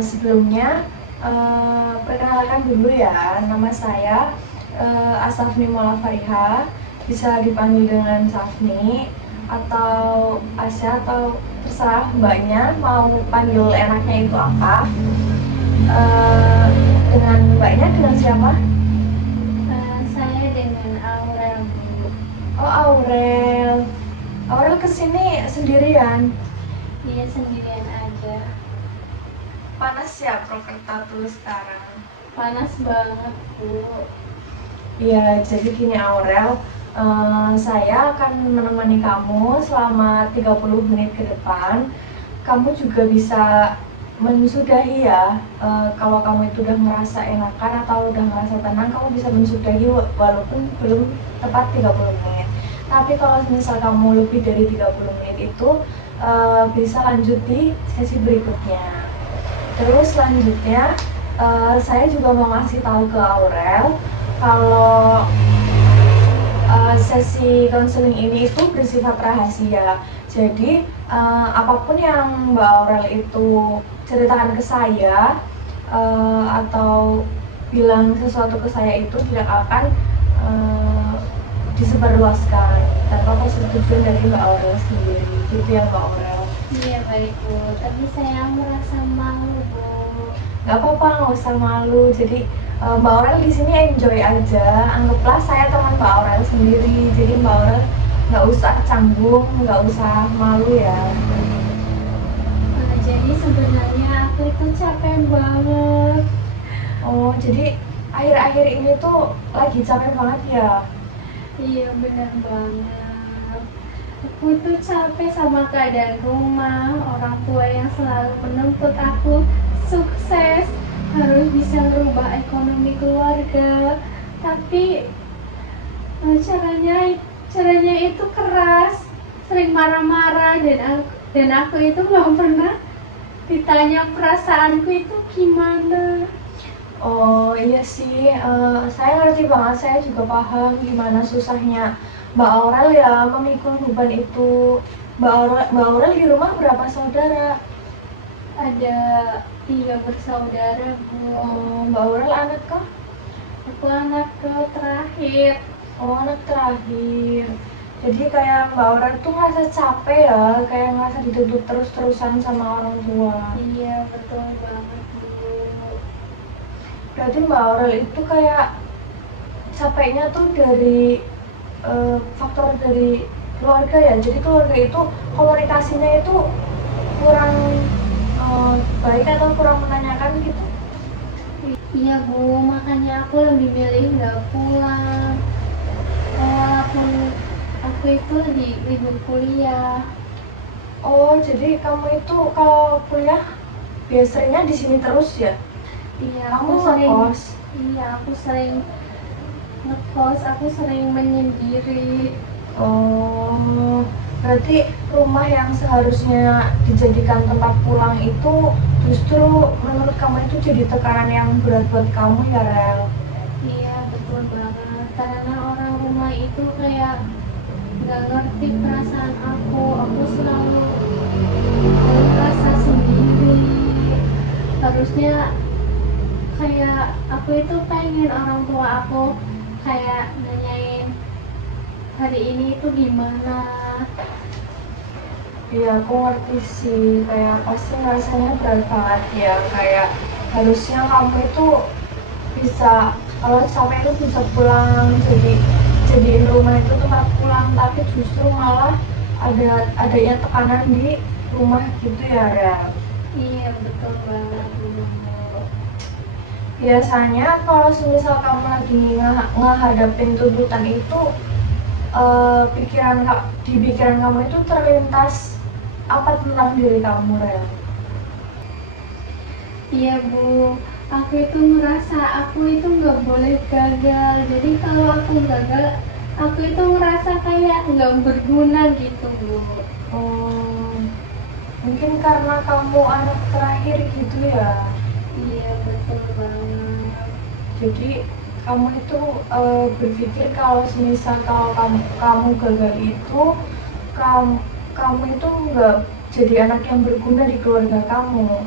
Sebelumnya, perkenalkan dulu ya, nama saya Asafni Mola Fariha, bisa dipanggil dengan Safni atau Asya atau terserah mbaknya mau panggil enaknya itu apa. Dengan mbaknya dengan siapa? Saya dengan Aurel, Bu. Oh, Aurel. Aurel kesini sendirian. Dia sendirian aja. Panas ya Purwokerto tuh sekarang. Panas banget, Bu. Iya, jadi gini Aurel, saya akan menemani kamu selama 30 menit ke depan. Kamu juga bisa mensudahi ya, kalau kamu itu udah ngerasa enakan atau udah ngerasa tenang, kamu bisa mensudahi walaupun belum tepat 30 menit. Tapi kalau misal kamu lebih dari 30 menit itu, bisa lanjut di sesi berikutnya. Terus selanjutnya, saya juga mau ngasih tahu ke Aurel kalau sesi konseling ini itu bersifat rahasia. Jadi apapun yang Mbak Aurel itu ceritakan ke saya atau bilang sesuatu ke saya itu tidak akan disebarluaskan tanpa persetujuan dari Mbak Aurel sendiri. Gitu ya Mbak Aurel. Iya, baik, Bu. Tapi saya merasa malu, Bu. Gak apa-apa, nggak usah malu. Jadi Mbak Aurel di sini enjoy aja. Anggaplah saya teman Mbak Aurel sendiri. Jadi Mbak Aurel nggak usah canggung, nggak usah malu ya. Jadi sebenarnya aku itu capek banget. Oh, jadi akhir-akhir ini tuh lagi capek banget ya. Iya, benar banget. Aku tuh capek sama keadaan rumah, orang tua yang selalu menuntut aku sukses, harus bisa merubah ekonomi keluarga. Tapi caranya itu keras, sering marah-marah, dan aku itu nggak pernah ditanya perasaanku itu gimana. Oh iya sih, saya ngerti banget, saya juga paham gimana susahnya Mbak Aurel ya memikul beban itu. Mbak Aurel di rumah berapa saudara? Ada 3 bersaudara, Bu. Oh, Mbak Aurel anak kah? Aku anak terakhir. Oh, anak terakhir. Jadi kayak Mbak Aurel tuh ngerasa capek ya, kayak ngerasa dituntut terus-terusan sama orang tua. Iya, betul banget, Bu. Berarti Mbak Aurel itu kayak capeknya tuh dari faktor dari keluarga ya. Jadi keluarga itu komunikasinya itu kurang baik atau kurang menanyakan gitu. Iya, Bu, makanya aku lebih milih nggak pulang. Walaupun aku itu di libur kuliah. Oh, jadi kamu itu kalau kuliah biasanya di sini terus ya? Iya, Kamu ngekos? aku sering ngekos, aku sering menyendiri. Oh, berarti rumah yang seharusnya dijadikan tempat pulang itu justru menurut kamu itu jadi tekanan yang berat buat kamu ya, Rel? Iya, betul banget. Karena orang rumah itu kayak nggak ngerti perasaan aku. Aku selalu merasa sendiri. Harusnya kayak aku itu pengen orang tua aku kayak nanyain hari ini itu gimana. Iya, aku ngerti sih, kayak pasti rasanya berat banget ya, kayak harusnya kamu itu bisa, kalau capek itu bisa pulang, jadiin rumah itu tempat pulang, tapi justru malah adanya tekanan di rumah gitu ya, Rel. Iya, betul banget, Bu. Biasanya kalau semisal kamu lagi ngehadapin tuntutan itu, di pikiran kamu itu terlintas apa tentang diri kamu, Rel? Iya, Bu, aku itu ngerasa aku itu nggak boleh gagal. Jadi kalau aku gagal, aku itu ngerasa kayak nggak berguna gitu, Bu. Oh, mungkin karena kamu anak terakhir gitu ya. Iya, betul banget. Jadi kamu itu berpikir kalau semisal kalau kamu gagal itu, kamu itu nggak jadi anak yang berguna di keluarga kamu.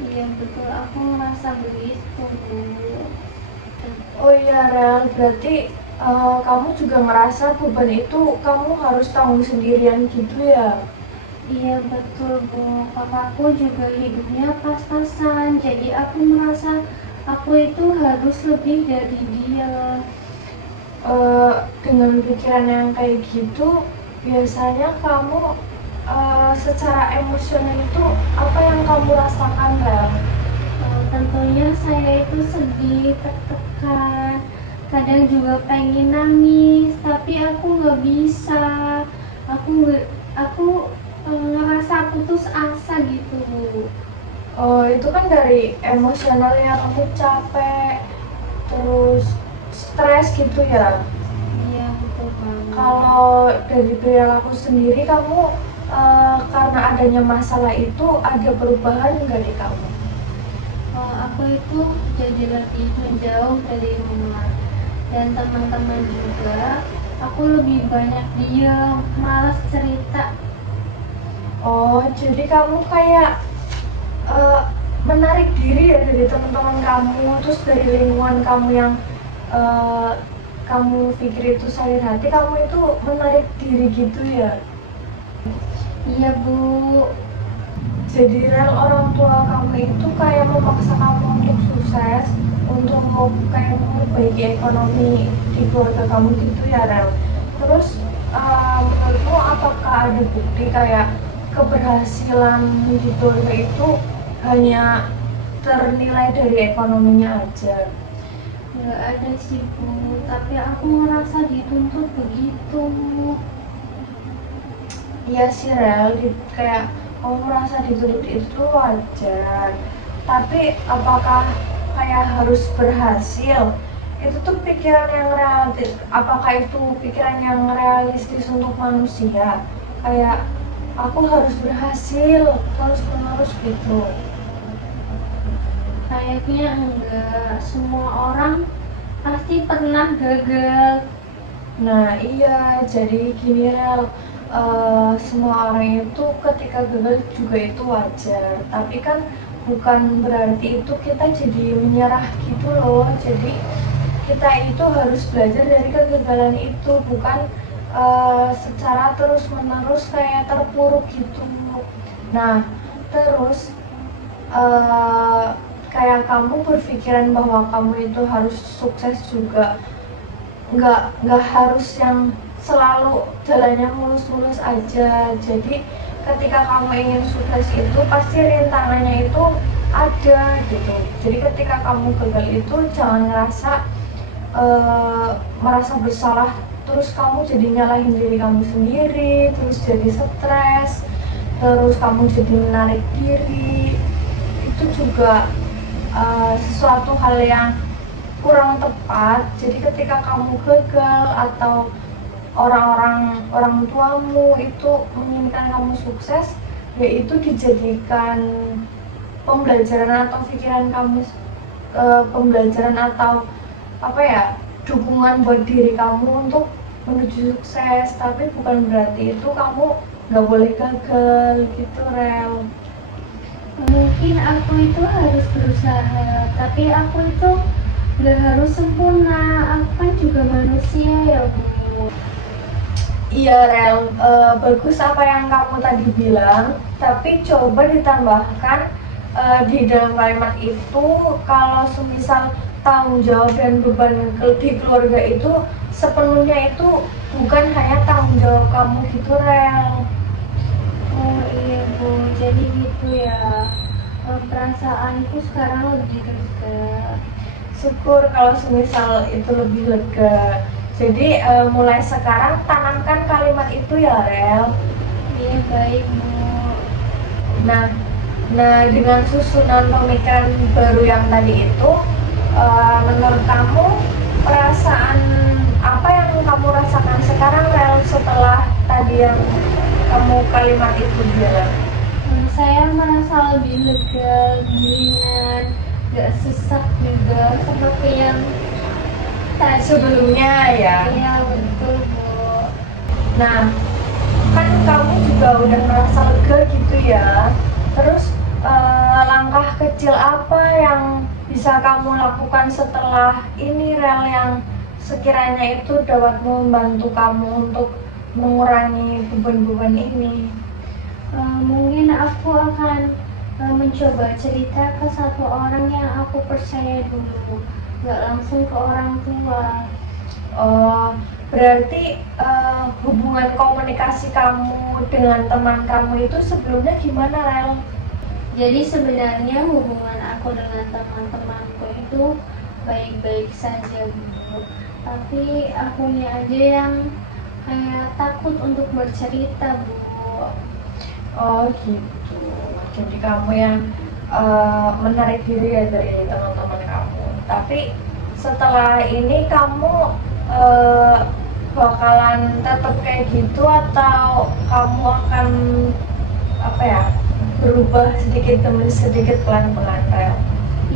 Iya betul, aku merasa begitu Bu. Oh iya Rel, berarti kamu juga ngerasa beban itu kamu harus tanggung sendirian gitu ya? Iya betul Bu, kakakku juga hidupnya pas-pasan, jadi aku merasa aku itu harus lebih dari dia. Dengan pikiran yang kayak gitu, biasanya kamu secara emosional itu apa yang kamu rasakan Rel? Tentunya saya itu sedih, tertekan, kadang juga pengen nangis, tapi aku nggak bisa. Aku ngerasa putus asa gitu Bu. Itu kan dari emosionalnya kamu capek, terus stres gitu ya. Iya betul banget. Kalau dari perilaku sendiri kamu karena adanya masalah itu ada perubahan nggak di kamu? Aku itu jadi lebih menjauh dari rumah dan teman-teman juga. Aku lebih banyak diam, malas cerita. Oh, jadi kamu kayak eh, menarik diri ya dari teman-teman kamu, terus dari lingkungan kamu yang eh, kamu pikir itu sakit hati, kamu itu menarik diri gitu ya. Iya Bu. Jadi rel orang tua kamu itu kayak memaksa kamu untuk sukses, untuk kayak memperbaiki ekonomi di keluarga kamu gitu ya rel. Terus menurutmu apakah ada bukti kayak keberhasilan di keluarga itu hanya ternilai dari ekonominya aja? Nggak ada sih Bu, tapi aku merasa dituntut begitu. Iya sih rel, kayak kamu merasa dituntut itu wajar. Tapi apakah kayak harus berhasil? Itu tuh pikiran yang realistis. Apakah itu pikiran yang realistis untuk manusia? Kayak aku harus berhasil terus menerus gitu. Kayaknya enggak, semua orang pasti pernah gagal. Nah iya, jadi gini rel, semua orang itu ketika gagal juga itu wajar. Tapi kan bukan berarti itu kita jadi menyerah gitu loh. Jadi kita itu harus belajar dari kegagalan itu, bukan secara terus menerus kayak terpuruk gitu. Nah terus kayak kamu berpikiran bahwa kamu itu harus sukses juga, nggak harus yang selalu jalannya mulus-mulus aja. Jadi ketika kamu ingin sukses itu pasti rintangannya itu ada gitu. Jadi ketika kamu gagal itu jangan ngerasa merasa bersalah, terus kamu jadi nyalahin diri kamu sendiri, terus jadi stres, terus kamu jadi menarik diri. Itu juga sesuatu hal yang kurang tepat. Jadi ketika kamu gagal atau orang tuamu itu menginginkan kamu sukses, yaitu dijadikan pembelajaran atau pikiran kamu, pembelajaran atau apa ya, dukungan buat diri kamu untuk menuju sukses. Tapi bukan berarti itu kamu nggak boleh gagal gitu rel. Mungkin aku itu harus berusaha, tapi aku itu nggak harus sempurna. Aku kan juga manusia ya Bu. Iya rel, bagus apa yang kamu tadi bilang, tapi coba ditambahkan di dalam kalimat itu, kalau semisal tanggung jawab dan beban di keluarga itu sepenuhnya itu bukan hanya tanggung jawab kamu gitu rel. Oh iya Bu, jadi gitu ya. Perasaanku sekarang lebih lega. Syukur kalau semisal itu lebih lega. Jadi mulai sekarang tanamkan kalimat itu ya rel. Iya baik Bu. Nah, dengan susunan pemikiran baru yang tadi itu, menurut kamu perasaan apa yang kamu rasakan sekarang rel setelah tadi yang kamu kalimat itu bilang? Saya merasa lebih lega, lebih ringan, gak sesak juga seperti yang tadi. Sebelumnya ya. Iya betul Bu. Nah, kan kamu juga udah merasa lega gitu ya. Terus langkah kecil kecil apa yang bisa kamu lakukan setelah ini, Rel, yang sekiranya itu dapat membantu kamu untuk mengurangi beban-beban ini? Mungkin aku akan mencoba cerita ke satu orang yang aku percaya dulu, nggak langsung ke orang tua. Berarti hubungan komunikasi kamu dengan teman kamu itu sebelumnya gimana, Rel? Jadi sebenarnya hubungan aku dengan teman-temanku itu baik-baik saja, Bu. Tapi akunya aja yang kayak takut untuk bercerita, Bu. Oh gitu. Jadi kamu yang menarik diri ya dari teman-teman kamu. Tapi setelah ini kamu bakalan tetap kayak gitu atau kamu akan apa ya, berubah sedikit demi sedikit pelan-pelan, Rel?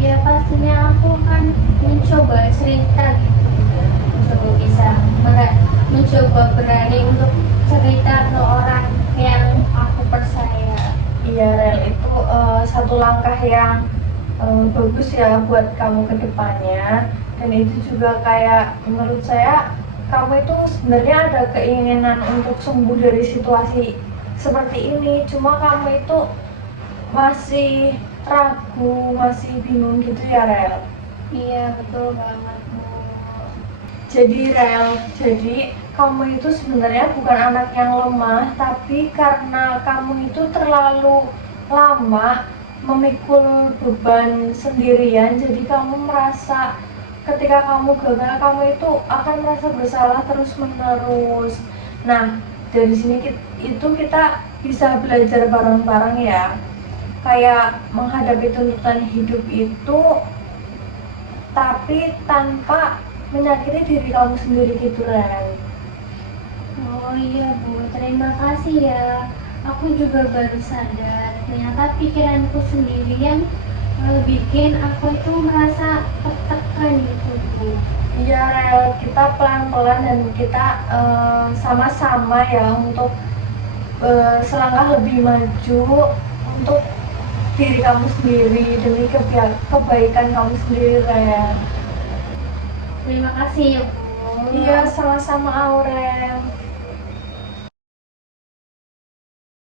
Ya pastinya aku akan mencoba cerita gitu, mencoba bisa mencoba berani untuk cerita ke orang yang aku percaya. Iya, Rel, itu satu langkah yang bagus ya buat kamu ke depannya. Dan itu juga kayak menurut saya kamu itu sebenarnya ada keinginan untuk sembuh dari situasi seperti ini. Cuma kamu itu masih ragu, masih bingung gitu ya, Rel. Iya betul banget, Bu. Jadi kamu itu sebenarnya bukan anak yang lemah, tapi karena kamu itu terlalu lama memikul beban sendirian, jadi kamu merasa ketika kamu gagal, kamu itu akan merasa bersalah terus menerus. Nah, dari sini kita bisa belajar bareng-bareng ya, kayak menghadapi tuntutan hidup itu tapi tanpa menyakiti diri kamu sendiri gitu, Ren. Oh iya, Bu, terima kasih ya. Aku juga baru sadar ternyata pikiranku sendiri yang bikin aku itu merasa tertekan gitu, Bu. Iya, Rel, kita pelan-pelan dan kita sama-sama ya untuk selangkah lebih maju untuk diri kamu sendiri demi kebaikan kamu sendiri, Rel. Terima kasih ya, Bu. Iya, sama-sama, Aurel.